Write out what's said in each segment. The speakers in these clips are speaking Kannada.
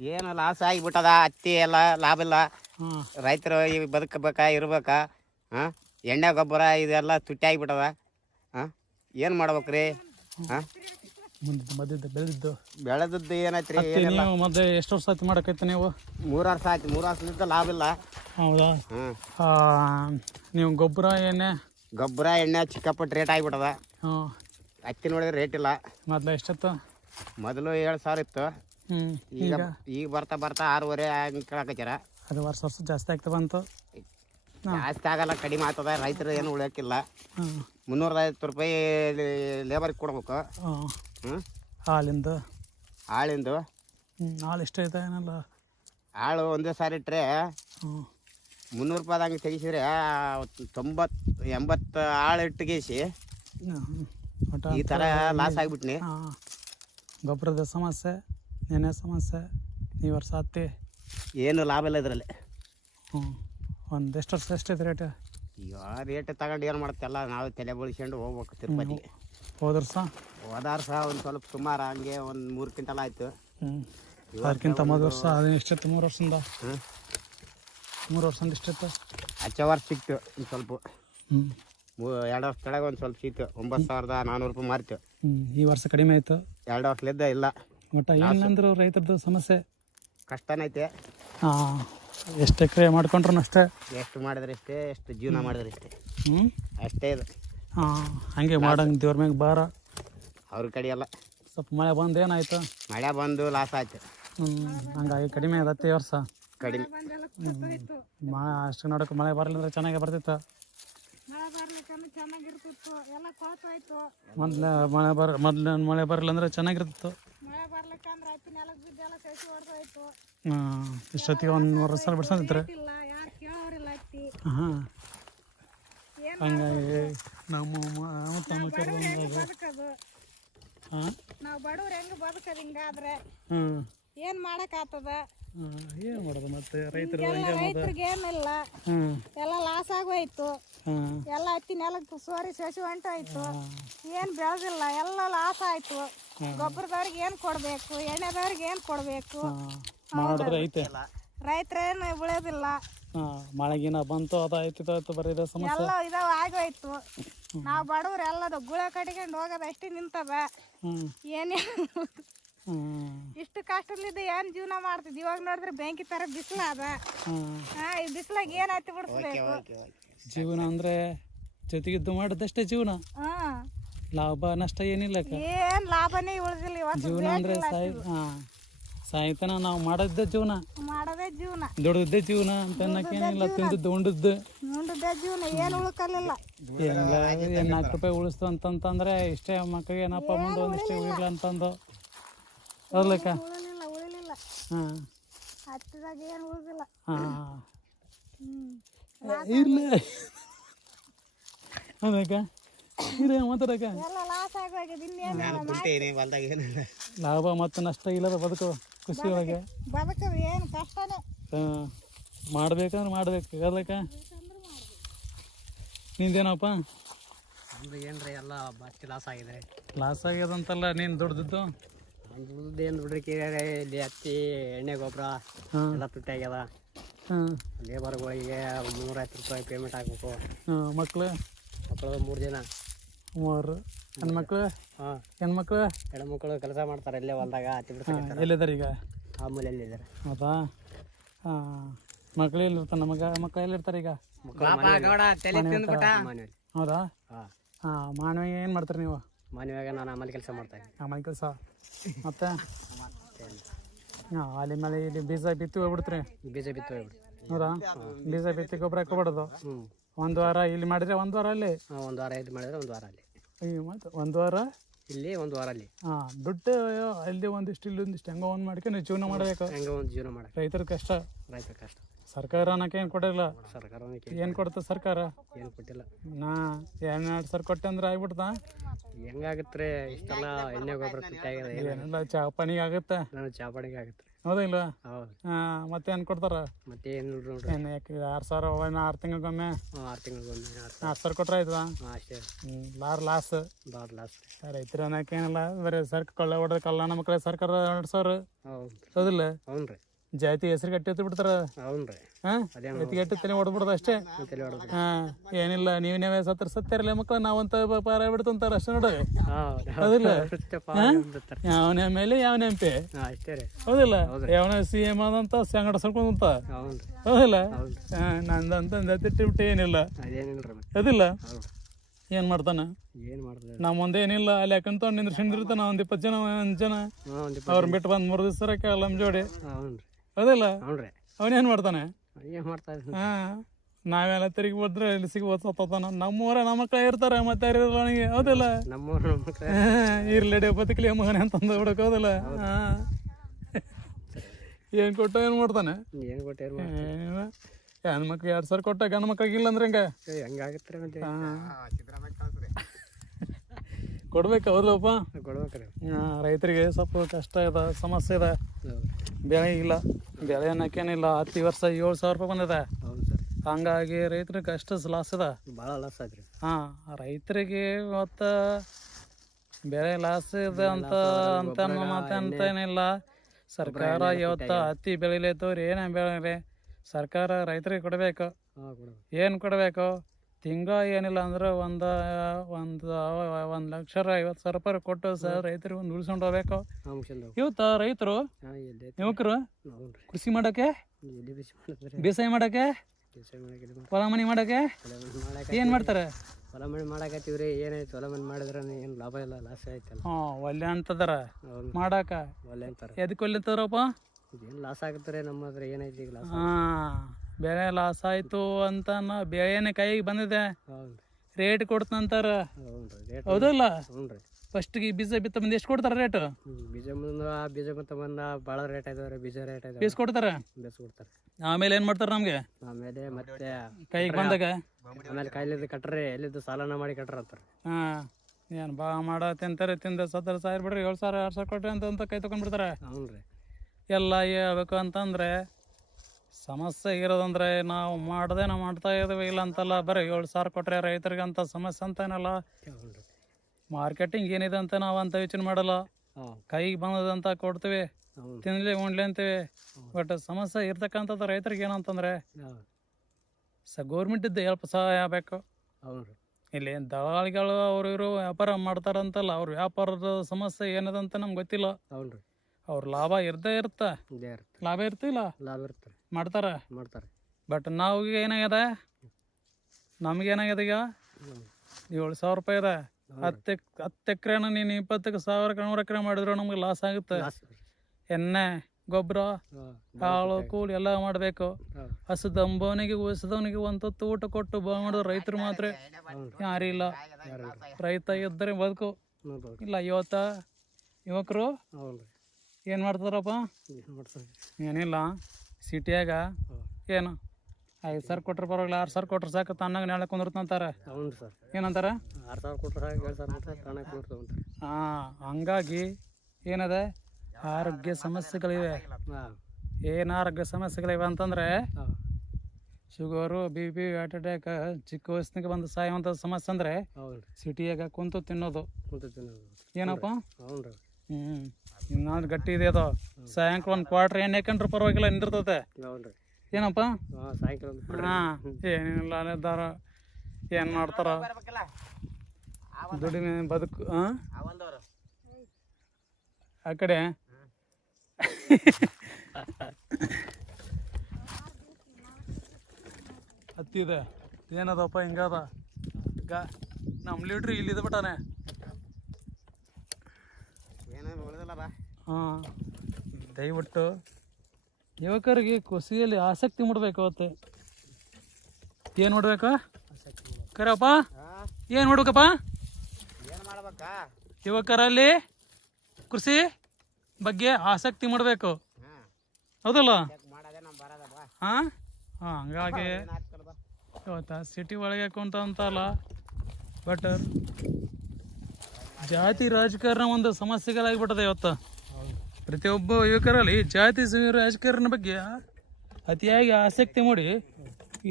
ಏನು ಲಾಸ್ ಆಗಿಬಿಟ್ಟದ. ಹತ್ತಿ ಎಲ್ಲ ಲಾಭ ಇಲ್ಲ. ರೈತರು ಈಗ ಬದುಕಬೇಕಾ ಇರ್ಬೇಕಾ? ಹಾಂ, ಎಣ್ಣೆ ಗೊಬ್ಬರ ಇದೆಲ್ಲ ತುಟ್ಟಿ ಆಗಿಬಿಟ್ಟದ. ಹಾಂ, ಏನು ಮಾಡ್ಬೇಕ್ರಿ? ಹಾಂ, ಬೆಳೆದದ್ದು ಏನೈತ್ರಿ? ಏನಿಲ್ಲ. ಮತ್ತೆ ಎಷ್ಟು ವರ್ಷ ಆಯ್ತು ಮಾಡಕೈತೆ ನೀವು? 3 ವರ್ಷ ಆಯ್ತು. 3 ವರ್ಷದಿಂದ ಲಾಭ ಇಲ್ಲ. ಹೌದಾ? ನೀವು ಗೊಬ್ಬರ ಎಣ್ಣೆ ಚಿಕ್ಕಪಟ್ಟು ರೇಟ್ ಆಗಿಬಿಟ್ಟದ. ಹತ್ತಿ ನೋಡಿದ್ರೆ ರೇಟ್ ಇಲ್ಲ. ಮೊದಲು ಎಷ್ಟಿತ್ತು? ಮೊದಲು 7,000 ಇತ್ತು. ಈಗ ಬರ್ತಾ 6,500 ಹಂಗೆ ಕೇಳಕತ್ತಾರ. ಅದು ವರ್ಷ ಜಾಸ್ತಿ ಆಗ್ತಾ ಬಂತು. ಜಾಸ್ತಿ ಆಗಲ್ಲ, ಕಡಿಮೆ ಆಗ್ತದ. ರೈತರು ಏನು ಉಳಿಯೋಕ್ಕಿಲ್ಲ. 350 ರೂಪಾಯಿ ಲೇಬರ್ಗೆ ಕೊಡ್ಬೇಕು. ಹಾಲಿಂದು ಹಾಳು ಎಷ್ಟು ಐತೆ ಏನಲ್ಲ? ಹಾಳು ಒಂದೇ ಸಾರಿ ಇಟ್ಟರೆ 300 ರೂಪಾಯಿದಂಗೆ ತೆಗಿಸಿದ್ರೆ 90-80 ಹಾಳು ಇಟ್ಟುಗೇಸಿ ಈ ಥರ ಲಾಸ್ ಆಗಿಬಿಟ್ನಿ. ಗೊಬ್ಬರದ ಸಮಸ್ಯೆ, ನೆನೆ ಸಮಸ್ಯೆ, ಈ ವರ್ಷ ಹತ್ತಿ ಏನು ಲಾಭ ಇಲ್ಲ ಇದರಲ್ಲಿ. ಒಂದು ಎಷ್ಟು ವರ್ಷ ಎಷ್ಟೈತೆ ರೇಟ್? ಈಗ ರೇಟ್ ತಗೊಂಡು ಏನು ಮಾಡ್ತೆಲ್ಲ ನಾವು ತಲೆ ಬೋಳಿಸ್ಕೊಂಡು ಹೋಗ್ಬೇಕು ತಿರುಪತಿಗೆ. ಹೋದ ವರ್ಷ ಒಂದು ಸ್ವಲ್ಪ ಸುಮಾರು ಹಂಗೆ ಒಂದು 3 ಕ್ವಿಂಟಲ್ ಆಯಿತು. ಅದಕ್ಕಿಂತ ಮೊದಲು ವರ್ಷ ಅದು ಎಷ್ಟಿತ್ತು? 3 ವರ್ಷದಿಂದ 3 ವರ್ಷದಿಂದ ಎಷ್ಟಿತ್ತು? ಹಚ್ಚ ವರ್ಷ ಸಿಕ್ತು ಒಂದು ಸ್ವಲ್ಪ. 2 ವರ್ಷ ಕೆಳಗೆ ಒಂದು ಸ್ವಲ್ಪ ಸಿಕ್ತು. 9,400 ರೂಪಾಯಿ ಮಾರ್ತು. ಈ ವರ್ಷ ಕಡಿಮೆ ಆಯಿತು. 2 ವರ್ಷಲಿದ್ದ ಇಲ್ಲ. ಒಟ್ಟು ಏನಂದ್ರು ರೈತರದ್ದು ಸಮಸ್ಯೆ ಕಷ್ಟನೈತೆ. ಎಷ್ಟು ಎಕರೆ ಮಾಡ್ಕೊಂಡ್ರು ಅಷ್ಟೇ. ಎಷ್ಟು ಮಾಡಿದ್ರೆ ಅಷ್ಟೇ, ಎಷ್ಟು ಜೀವನ ಮಾಡಿದ್ರೆ ಅಷ್ಟೇ. ಅಷ್ಟೇ ಇದು. ಹಂಗೆ ಮಾಡಂಗೆ ದೇವ್ರ ಮ್ಯಾಗ ಭಾರ. ಅವ್ರ ಕಡೆ ಎಲ್ಲ ಸ್ವಲ್ಪ ಮಳೆ ಬಂದು ಏನಾಯ್ತು? ಮಳೆ ಬಂದು ಲಾಸ್ ಆಯ್ತು. ಹಂಗಾಗಿ ಕಡಿಮೆ ಆದತ್ತೆ ಈ ವರ್ಷ. ಕಡಿಮೆ ಅಷ್ಟು ನೋಡಕ್ಕೆ ಮಳೆ ಬರಲಿಲ್ಲ ಅಂದ್ರೆ ಚೆನ್ನಾಗೇ ಬರ್ತಿತ್ತು. ಮಳೆ ಬರಲಿಲ್ಲ ಅಂದ್ರೆ ಚೆನ್ನಾಗಿರ್ತಿತ್ತು. ಇಷ್ಟೊತ್ತಿಗೆ ಒಂದು 3 ವರ್ಷ ಬಿಡ್ಸಂತಿದ್ರೆ. ಹಂಗಾಗಿ ನಾವು ಬಡವ್ರು ಹೆಂಗ ಬದುಕದ ಹಿಂಗಾದ್ರೆ ಏನ್ ಮಾಡಕ್ ಆತದ? ಏನ್ ಮಾಡೋದು ಮತ್ತೆ? ರೈತರಿಗೆ ಏನಿಲ್ಲ, ಎಲ್ಲ ಲಾಸ್ ಆಗೋಯ್ತು. ಎಲ್ಲ ಹತ್ತಿ ನೆಲಕ್ಕೆ ಸೋರಿ ಸಸಿ ಹೊಂಟೋಯ್ತು. ಏನ್ ಬೆಳೆದಿಲ್ಲ, ಎಲ್ಲ ಲಾಸ್ ಆಯ್ತು. ಗೊಬ್ಬರದವ್ರಿಗೆ ಏನ್ ಕೊಡ್ಬೇಕು, ಎಣ್ಣೆದವ್ರಿಗೆ ಏನ್ ಕೊಡ್ಬೇಕು? ರೈತರೇನು ಬೆಳೆಯೋದಿಲ್ಲ. ಮಳೆಗಿನ ಬಂತು, ಅದಾಯ್ತು ಬರೀ ಸಮಸ್ಯೆ ಎಲ್ಲ ಇದಾವ ಆಗೋಯ್ತು. ನಾವು ಬಡವ್ರು ಎಲ್ಲದ ಗುಳ ಕಟ್ಕೊಂಡು ಹೋಗೋದ ಅಷ್ಟೇ ನಿಂತದ. ಏನೇ ಇಷ್ಟು ಕಷ್ಟಲಿದ್ದ ಏನ್ ಜೀವನ ಮಾಡ್ತಿದ್ವಿ. ಇವಾಗ ನೋಡಿದ್ರೆ ಬೆಂಕಿ ತರ ಬಿಸಿಲ ಅದ. ಈ ಬಿಸಿಲಾಗ ಏನ್ ಹತ್ತಿ ಬಿಡಿಸ್ಬೇಕು? ಜೀವನ ಅಂದ್ರೆ ಜೊತೆಗಿದ್ದು ಮಾಡೋದಷ್ಟೇ ಜೀವನ. ಲಾಭ ನಷ್ಟ ಏನಿಲ್ಲ. ಏನ್ ಲಾಭನೇ ಉಳಿದಿಲ್ಲ. ಜೀವನ ಅಂದ್ರೆ ಸಾಯ್ತನ ನಾವು ಮಾಡೋದೇ ಜೀವನ, ದುಡ್ದದ್ದೇ ಜೀವನ ಅಂತ ಅನ್ನಕ್ಕೇನಿಲ್ಲ. ತಿಂದದ್ದು ಉಂಡದ್ದು ಜೀವನ, ಏನು ಉಳ್ಕಲಿಲ್ಲ. ಏನಿಲ್ಲ, 4 ರೂಪಾಯಿ ಉಳಿಸ್ತು ಅಂತಂತಂದ್ರೆ ಇಷ್ಟೇ ಮಕ್ಕಳಿಗೆ ಏನಪ್ಪ ಮುಂದೆ ಒಂದಿಷ್ಟೇ ಉಳಿಲ್ಲ ಅಂತಂದು ಅರ್ಲಕ್ಕ. ಇರ್ಲಿ ಅದಕ್ಕ ಮಾತಾಡಕ ಲಾಭ ಮತ್ತು ನಷ್ಟ ಇಲ್ಲದ ಬದುಕು ಖುಷಿ ಒಳಗೆ ಮಾಡ್ಬೇಕಂದ್ರೆ ಮಾಡ್ಬೇಕು. ಅದಕ್ಕ ನಿಂದೇನಪ್ಪ? ಏನ್ರಿ ಎಲ್ಲ ಜಾಸ್ತಿ ಲಾಸ್ ಆಗ್ಯದಂತಲ್ಲ. ನೀನು ದುಡ್ದಿದ್ದು ಏನು ದುಡ್ರಿ? ಇಲ್ಲಿ ಹತ್ತಿ ಎಣ್ಣೆ ಗೊಬ್ಬರ ಎಲ್ಲ ತುಟ್ಟಿ ಆಗ್ಯದ. ಲೇಬರ್ಗಳಿಗೆ 350 ರೂಪಾಯಿ ಪೇಮೆಂಟ್ ಹಾಕ್ಬೇಕು. ಮಕ್ಕಳು 3 ಜನ 3 ಹೆಣ್ಮಕ್ಳು. ಹೆಣ್ಮಕ್ಳು ಕೆಲಸ ಮಾಡ್ತಾರೆ ಇಲ್ಲೇ ಹೊಲ್ದಾಗ. ಹತ್ತಿ ಬಿಡ್ತಾರೆ. ಎಲ್ಲಿದ್ದಾರೆ ಈಗ? ಆ ಮೂಲೆಯಲ್ಲಿ ಇದ್ದಾರೆ. ಹೌದಾ? ಮಕ್ಳು ಎಲ್ಲಿರ್ತಾನೆ? ಮಕ್ಕಳು ಎಲ್ಲಿರ್ತಾರೆ ಈಗ? ಹೌದಾ? ಮಾನವಿಗೆ ಏನು ಮಾಡ್ತಾರೆ ನೀವು? ಮಾನವಿಯಾಗ ನಾನು ಆಮೇಲೆ ಕೆಲಸ ಮಾಡ್ತಾ ಇದ್ದೀನಿ. ಆಮೇಲೆ ಕೆಲಸ ಮತ್ತೆ ಅಲ್ಲಿ ಮೇಲೆ ಇಲ್ಲಿ ಬೀಜ ಬಿತ್ತಿ ಹೋಗ್ಬಿಡ್ತೀರಿ? ಬೀಜ ಬಿತ್ತು ಹೋಗ್ಬಿಡ್ತೀವಿ. ಹೌದಾ? ಬೀಜ ಬಿತ್ತಿ ಗೊಬ್ಬರ ಹಾಕೋಬಿಡೋದು. 1 ವಾರ ಇಲ್ಲಿ ಮಾಡಿದ್ರೆ 1 ವಾರ ಅಲ್ಲಿ. 1 ವಾರ ಇಲ್ಲಿ ಮಾಡಿದ್ರೆ 1 ವಾರ ಅಲ್ಲಿ. ಮತ್ತೆ 1 ವಾರ ಇಲ್ಲಿ 1 ವಾರ ಅಲ್ಲಿ. ದುಡ್ಡು ಅಲ್ಲಿ ಒಂದಿಷ್ಟು ಇಲ್ಲಿ ಒಂದಿಷ್ಟು ಹೆಂಗೋ ಒಂದು ಮಾಡ್ಕೊಂಡು ಜೀವನ ಮಾಡಬೇಕು. ಹೆಂಗೋ ಒಂದು ಜೀವನ ಮಾಡಬೇಕು. ರೈತರ ಕಷ್ಟ. ಸರ್ಕಾರ ಅನ್ನಕ್ಕೆ ಏನು ಕೊಟ್ಟಿಲ್ಲ. ಸರ್ಕಾರ ಏನು ಕೊಡುತ್ತೆ ಸರ್ಕಾರ? ಏನು ಕೊಟ್ಟಿಲ್ಲ. ನಾ 2 ಕೊಟ್ಟೆ ಅಂದ್ರೆ ಆಗ್ಬಿಡ್ತಾ? ಹೆಂಗಾಗತ್ತೆ ಇಷ್ಟೆಲ್ಲ ಎಣ್ಣೆ ಗೊಬ್ಬರ ತುಟ್ಟಾಗಿದೆ. ಏನಿಲ್ಲ, ಚಾ ಪಾನಿಗೆ ಆಗುತ್ತೆ. ನಾನು ಚಾಪಾಡಿಗೆ ಆಗುತ್ತೆ. ಹೌದಿಲ್ವಾ? ಹೌದು. ಮತ್ತೇನು ಕೊಡ್ತಾರ? ಮತ್ತೆ ಏನು ನೋಡ್ರಿ, ಏನು 6,000 6 ತಿಂಗಳಿಗೊಮ್ಮೆ 6 ತಿಂಗಳಿಗೊಮ್ಮೆ 4,000 ಕೊಟ್ರೆ ಆಯ್ತದ? ಅಷ್ಟೇ. ಲಾಸ್. ಭಾಳ ಲಾಸ್. ರೈತರು ಅನ್ನೋಕೇನಿಲ್ಲ, ಬರೀ ಕೊಳ್ಳ ಹೊಡೆದ ಕಲ್ಯಾಣ ಮಕ್ಕಳ ಸರ್ಕಾರ ನಡೆಸೋರು. ಹೌದು. ಹೌದಿಲ್ಲ? ಹ್ಞೂ ರೀ. ಜಾತಿ ಹೆಸರು ಗಟ್ಟಿ ಎತ್ತು ಬಿಡ್ತಾರ. ಹ್ಞೂ ರೀ. ಎತ್ತಿಗೆಟ್ಟು ತಲೆ ಹೊಡೆದ್ಬಿಡ್ದು ಅಷ್ಟೇ. ಏನಿಲ್ಲ, ನೀವೇ ಸತ್ತಿರಲಿ ಮಕ್ಕಳು ನಾವಂತ ಪಾರ ಬಿಡ್ತಂತಾರ ಅಷ್ಟೇ ನೋಡ್ರಿ. ಹೌದಿಲ್ಲ? ಯಾವನ ಮೇಲೆ ಯಾವನ ಎಂಪಿ. ಹೌದಿಲ್ಲ? ಯಾವನ CM ಆದಂತ ಸಂಗಡ ಸರ್ಕೊಂತ. ಹೌದಿಲ್ಲ? ನಂದಂತ ತಿಟ್ಟಿಬಿಟ್ಟು ಏನಿಲ್ಲ. ಹೌದಿಲ್ಲ? ಏನ್ ಮಾಡ್ತಾನ? ನಾ ಮುಂದೆ ಏನಿಲ್ಲ, ಅಲ್ಲಿ ಯಾಕಂತ ನಿಂದಿರ್ತಾನ ಒಂದ್ 20 ಜನ ಅವ್ರನ್ನ ಬಿಟ್ಟು ಬಂದ್ 3 ದಿವಸ ಲಮ್ ಜೋಡಿ. ಹೌದಿಲ್ಲ? ಅವನೇನ್ ಮಾಡ್ತಾನೆ? ನಾವೆಲ್ಲ ತಿರುಗಿ ಹೋದ್ರೆ ಇಲ್ಲಿ ಸಿಗ್ಬೋತಾನ. ನಮ್ಮೂರ ನಮ್ಮ ಮಕ್ಳ ಇರ್ತಾರ, ಮತ್ತೆ ಯಾರು ಇರಲ್ಲ ಅವನಿಗೆ. ಹೌದಿಲ್ಲ? ಇರ್ಲಡಿ ಬದುಕಲಿ ಮಗನೆ ಅಂತಂದ ಬಿಡಕ್. ಹೌದಿಲ್ಲ? ಏನ್ ಕೊಟ್ಟ ಏನ್ ಮಾಡ್ತಾನೆ? ಹೆಣ್ ಮಕ್ಳು 2,000 ಕೊಟ್ಟ, ಗಂಡ ಮಕ್ಳಿಗೆ ಇಲ್ಲ ಅಂದ್ರೆ ಕೊಡ್ಬೇಕು. ಹೌದಲ್ಲಪ್ಪ? ರೈತರಿಗೆ ಸ್ವಲ್ಪ ಕಷ್ಟ ಇದೆ, ಸಮಸ್ಯೆ ಇದೆ. ಬೆಳೆ ಇಲ್ಲ, ಬೆಳೆ ಅನ್ನಕ್ಕೇನಿಲ್ಲ. ಹತ್ತಿ ವರ್ಷ 7,000 ರೂಪಾಯಿ ಬಂದಿದೆ. ಹಂಗಾಗಿ ರೈತರಿಗೆ ಅಷ್ಟು ಲಾಸ್ ಇದೆ, ಭಾಳ ಲಾಸ್ ಆಯ್ತು. ರೈತರಿಗೆ ಇವತ್ತು ಬೆಳೆ ಲಾಸ್ ಇದೆ ಅಂತ ಮಾತೇನಿಲ್ಲ. ಸರ್ಕಾರ ಇವತ್ತು ಹತ್ತಿ ಬೆಳಿಲತ್ತವ್ರಿ, ಏನೇ ಬೆಳೆ ಸರ್ಕಾರ ರೈತರಿಗೆ ಕೊಡಬೇಕು. ಏನು ಕೊಡಬೇಕು? ತಿಂಗ ಏನಿಲ್ಲ ಅಂದ್ರೆ ಒಂದು 1,50,000 ರೂಪಾಯಿ ಕೊಟ್ಟು ರೈತರಿಗೆ ಒಂದು ಉಳಿಸ್ಕೊಂಡು ಹೋಗ್ಬೇಕು. ಇವತ್ತು ರೈತರು ಯುವಕರು ಕೃಷಿ ಮಾಡಕ್ಕೆ, ಬೇಸಾಯ ಮಾಡಕ್ಕೆ, ಹೊಲ ಮನೆ ಮಾಡಕ್ಕೆ ಏನ್ ಮಾಡ್ತಾರೆ? ಹೊಲ ಮನೆ ಮಾಡಕತ್ತೀವ್ರಿ. ಏನಾಯ್ತು? ಹೊಲ ಮನೆ ಮಾಡಿದ್ರೆ ಏನು ಲಾಭ ಇಲ್ಲ, ಲಾಸ್ ಆಯ್ತಲ್ಲ. ಒಲ್ಲೆ ಅಂತದಾರ ಮಾಡಾಕ. ಒಲ್ಲೆ ಅಂತಾರ. ಎದಕ್ಕೆ ಒಲ್ಲೆತಾರಪ್ಪ? ಏನು ಲಾಸ್ ಆಗುತ್ತಾರೆ ನಮ್ಮ ಹತ್ರ. ಏನೈತಿ ಈಗ ಲಾಸ್? ಬೆಳೆ ಲಾಸ್ ಆಯ್ತು ಅಂತ ಬೆಳೆನೇ ಕೈಗೆ ಬಂದಿದೆ, ರೇಟ್ ಕೊಡ್ತಂತಾರ. ಹೌದಲ್ಲ? ಫಸ್ಟ್ಗೆ ಬೀಜ ಬಿತ್ತ ಬಂದು ಎಷ್ಟು ಕೊಡ್ತಾರ ರೇಟ್? ಬೀಜ ಬಿತ್ತ ಬಂದ ಭಾಳ ರೇಟ್ ಆಯ್ತವ್ರೆ. ಬೀಜ ರೇಟ್ ಆಯ್ತು, ಬೀಸ್ ಕೊಡ್ತಾರೆ. ಆಮೇಲೆ ಏನ್ ಮಾಡ್ತಾರ ನಮ್ಗೆ? ಆಮೇಲೆ ಮತ್ತೆ ಕೈಗೆ ಬಂದಾಗ ಆಮೇಲೆ ಕಾಯಿಲೆದ್ದು ಕಟ್ರೆ, ಎಲ್ಲಿದ್ದು ಸಾಲನ ಮಾಡಿ ಕಟ್ರ ಅಂತಾರ. ಏನ್ ಬಾ ಮಾಡ ತಿಂತಾರೆ, ತಿಂದ 70,000 ಬಿಡ್ರಿ, 7,000 2,000 ಕೊಟ್ರಿ ಅಂತ ಕೈ ತಗೊಂಡ್ಬಿಡ್ತಾರೆ. ಹ್ಞೂ. ಎಲ್ಲ ಹೇಳ್ಬೇಕು ಅಂತಂದ್ರೆ ಸಮಸ್ಯೆ ಇರೋದಂದ್ರೆ ನಾವು ಮಾಡ್ತಾ ಇದೀವಿ, ಇಲ್ಲ ಅಂತಲ್ಲ. ಬರೀ 7,000 ಕೊಟ್ರೆ ರೈತರಿಗೆ ಅಂತ ಸಮಸ್ಯೆ ಅಂತ ಏನಲ್ಲ. ಮಾರ್ಕೆಟಿಂಗ್ ಏನಿದೆ ಅಂತ ನಾವು ಅಂತ ಯೋಚನೆ ಮಾಡಲ್ಲ. ಕೈಗೆ ಬಂದದಂತ ಕೊಡ್ತೀವಿ, ತಿನ್ಲಿ ಉಣ್ಲಿ ಅಂತೀವಿ. ಬಟ್ ಸಮಸ್ಯೆ ಇರ್ತಕ್ಕಂಥದ್ದು ರೈತರಿಗೆ ಏನಂತಂದ್ರೆ ಗೌರ್ಮೆಂಟ್ ಇದ್ದು ಹೆಲ್ಪ್ ಸಹಾಯ ಆಗಬೇಕು. ಇಲ್ಲಿ ದಳಾಳಿಗಳು ಅವ್ರು ಇವರು ವ್ಯಾಪಾರ ಮಾಡ್ತಾರಂತಲ್ಲ, ಅವ್ರ ವ್ಯಾಪಾರದ ಸಮಸ್ಯೆ ಏನಿದೆ ಅಂತ ನಮ್ಗೆ ಗೊತ್ತಿಲ್ಲ. ಅವ್ರ ಲಾಭ ಇರ್ದೇ ಇರುತ್ತೆ, ಲಾಭ ಇರ್ತಿಲ್ಲ, ಮಾಡ್ತಾರ. ಬಟ್ ನಾವು ಏನಾಗ್ಯದ, ನಮ್ಗೇನಾಗ್ಯದ ಈಗ 7,000 ರೂಪಾಯಿ ಇದೆ. 10 ಎಕರೆನ ನೀನು 20,000 100 ಎಕರೆ ಮಾಡಿದ್ರು ನಮ್ಗೆ ಲಾಸ್ ಆಗುತ್ತೆ. ಎಣ್ಣೆ ಗೊಬ್ಬರ ಕಾಳು ಕೂಲಿ ಎಲ್ಲ ಮಾಡಬೇಕು. ಹಸದವನಿಗೆ ಉಳಿಸದವನಿಗೆ ಒಂದೊತ್ತು ಊಟ ಕೊಟ್ಟು ಮಾಡಿದ್ರು ರೈತರು ಮಾತ್ರ ಯಾರಿಲ್ಲ. ರೈತ ಇದ್ದರೆ ಬದುಕು ಇಲ್ಲ. ಯುವಕರು ಏನು ಮಾಡ್ತಾರಪ್ಪ? ಏನಿಲ್ಲ, ಸಿಟಿಯಾಗ ಏನು 5,000 ಕೊಟ್ರೆ ಪರವಾಗಿಲ್ಲ, 6,000 ಕೊಟ್ರೆ ಸಾಕು, ತಣ್ಣಗೆ ನೆಳ ಕುಂದಿರ್ತಂತಾರ. ಏನಂತಾರ? 6,000 ಕೊಟ್ರೆ 7,000 ಹಂಗಾಗಿ ಏನದ ಆರೋಗ್ಯ ಸಮಸ್ಯೆಗಳಿವೆ. ಏನು ಆರೋಗ್ಯ ಸಮಸ್ಯೆಗಳಿವೆ ಅಂತಂದ್ರೆ ಶುಗರು, BP, ಹಾರ್ಟ್ ಅಟ್ಯಾಕ್, ಚಿಕ್ಕ ವಯಸ್ಸಿನಾಗ ಬಂದು ಸಾಯುವಂಥ ಸಮಸ್ಯೆ ಅಂದ್ರೆ ಸಿಟಿಯಾಗ ಕುಂತು ತಿನ್ನೋದು. ಏನಪ್ಪ? ಇನ್ನಾದ್ರು ಗಟ್ಟಿ ಇದೆ ಅದು. ಸಾಯಂಕಾಲ 1 ಕ್ವಾರ್ಟರ್ ಎಣ್ಣೆ ಹಾಕೊಂಡ್ರೆ ಪರವಾಗಿಲ್ಲ, ನಿಂದಿರ್ತದೆ. ಏನಪ್ಪ? ಏನಿಲ್ಲ ಅಲ್ಲಿದ್ದಾರ, ಏನು ಮಾಡ್ತಾರ, ದುಡಿಮೆ ಬದುಕು. ಆ ಕಡೆ ಹತ್ತಿದೆ. ಏನದಪ್ಪ ಹಿಂಗದ ನಮ್ಮ ಲೀಡ್ರ್ ಇಲ್ಲಿದೆ ಬಿಟ್ಟಾನೆ. ದಯವಿಟ್ಟು ಯುವಕರಿಗೆ ಕೃಷಿಯಲ್ಲಿ ಆಸಕ್ತಿ ಮೂಡಬೇಕು. ಅವತ್ತು ಏನು ನೋಡ್ಬೇಕು ಕರಪ್ಪ? ಏನು ನೋಡ್ಬೇಕಪ್ಪ? ಯುವಕರಲ್ಲಿ ಕೃಷಿ ಬಗ್ಗೆ ಆಸಕ್ತಿ ಮೂಡಬೇಕು. ಹೌದಲ್ಲ? ಹಂಗಾಗಿ ಇವತ್ತು ಸಿಟಿ ಒಳಗೆ ಕುಂತಂತಲ್ಲ, ಬಟ್ ಜಾತಿ ರಾಜಕಾರಣ ಒಂದು ಸಮಸ್ಯೆಗಳಾಗಿಬಿಟ್ಟದೆ ಇವತ್ತು. ಪ್ರತಿಯೊಬ್ಬ ಯುವಕರಲ್ಲಿ ಜಾತಿ ರಾಜಕಾರಣ ಬಗ್ಗೆ ಅತಿಯಾಗಿ ಆಸಕ್ತಿ ಮೂಡಿ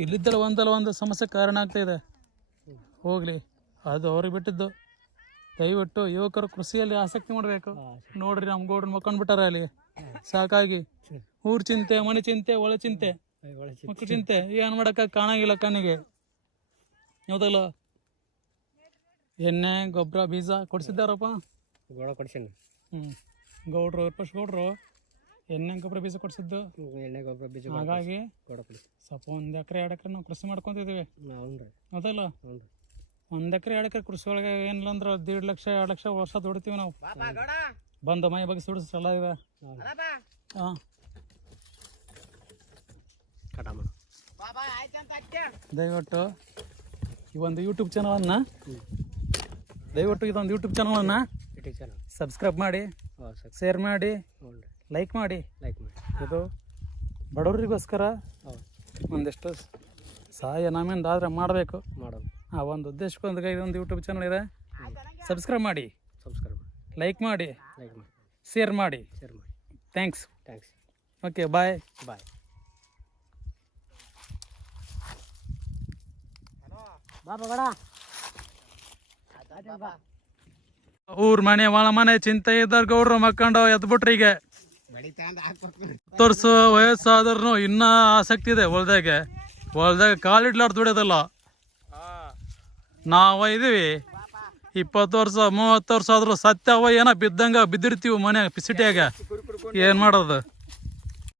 ಇಲ್ಲಿದ್ದಲ್ಲ ಒಂದಲ್ಲ ಒಂದು ಸಮಸ್ಯೆ ಕಾರಣ ಆಗ್ತಾ ಇದೆ. ಹೋಗ್ಲಿ, ಅದು ಅವ್ರಿಗೆ ಬಿಟ್ಟಿದ್ದು. ದಯವಿಟ್ಟು ಯುವಕರು ಕೃಷಿಯಲ್ಲಿ ಆಸಕ್ತಿ ಮಾಡಬೇಕು. ನೋಡ್ರಿ ನಮ್ಮ ಗೌಡ್ರು ಮಕ್ಕೊಂಡ್ಬಿಟ್ಟಾರ ಅಲ್ಲಿ, ಸಾಕಾಗಿ. ಊರ್ ಚಿಂತೆ, ಮನೆ ಚಿಂತೆ, ಒಳ ಚಿಂತೆ, ಮಕ್ಕಳ ಚಿಂತೆ, ಏನು ಮಾಡಕ್ಕ ಕಾಣಂಗಿಲ್ಲ ಕಣ್ಣಿಗೆ. ಹೌದಲ್ಲ? ಎಣ್ಣೆ ಗೊಬ್ಬರ ಬೀಜ ಕೊಡ್ಸಿದ್ದಾರಪ್ಪ ಗೌಡ್ರು ಫಸ್ಟ್ ಗೌಡ್ರು ಎಣ್ಣೆ ಗೊಬ್ಬರ ಬೀಜ ಕೊಡ್ಸಿದ್ದು. ಹಾಗಾಗಿ ಸ್ವಲ್ಪ 1 ಎಕರೆ 2 ಎಕರೆ ನಾವು ಕೃಷಿ ಮಾಡ್ಕೊಂತಿದ್ದೀವಿ. ಹೌದಲ್ಲ? 1 ಎಕರೆ 2 ಎಕರೆ ಕೃಷಿ ಒಳಗೆ ಏನಿಲ್ಲ ಅಂದ್ರೆ 1.5 ಲಕ್ಷ 2 ಲಕ್ಷ ವರ್ಷ ದುಡಿತೀವಿ ನಾವು. ಬಂದ ಮೈ ಬಗ್ಗೆ ಸುಡಿಸಲ್ಲ ಇದೆ. ಹಾಂ, ದಯವಿಟ್ಟು ಈ ಒಂದು ಯೂಟ್ಯೂಬ್ ಚಾನಲನ್ನು ಸಬ್ಸ್ಕ್ರೈಬ್ ಮಾಡಿ, ಶೇರ್ ಮಾಡಿ, ಲೈಕ್ ಮಾಡಿ. ಇದು ಬಡವರಿಗೋಸ್ಕರ ಒಂದಿಷ್ಟು ಸಹಾಯ ನಮ್ಮಿಂದ ಆದರೆ ಮಾಡಬೇಕು. ಆ ಒಂದು ಉದ್ದೇಶಕ್ಕೊಂದು ಇದೊಂದು ಯೂಟ್ಯೂಬ್ ಚಾನಲ್ ಇದೆ. ಸಬ್ಸ್ಕ್ರೈಬ್ ಮಾಡಿ, ಲೈಕ್ ಮಾಡಿ, ಶೇರ್ ಮಾಡಿ. ಥ್ಯಾಂಕ್ಸ್. ಓಕೆ, ಬಾಯ್. ಊರ್ ಮನೆ ಒಳ ಮನೆ ಚಿಂತೆ ಇದ್ದಾರ ಗೌಡ್ರು ಮಕ್ಕಂಡು ಎದ್ಬಿಟ್ರಿ. ಈಗ 10 ವರ್ಷ ವಯಸ್ಸಾದ್ರೂ ಇನ್ನ ಆಸಕ್ತಿ ಇದೆ ಹೊಲ್ದಾಗ ಕಾಲಿಡ್ಲಾರ್ದು ದುಡಿಯೋದಲ್ಲ. ನಾವು ಇದೀವಿ 20 ವರ್ಷ 30 ವರ್ಷ ಆದ್ರೂ ಸತ್ಯವ ಏನೋ ಬಿದ್ದಂಗ ಬಿದ್ದಿರ್ತೀವಿ ಮನೆ ಸಿಟಿಯಾಗ. ಏನ್ ಮಾಡೋದು?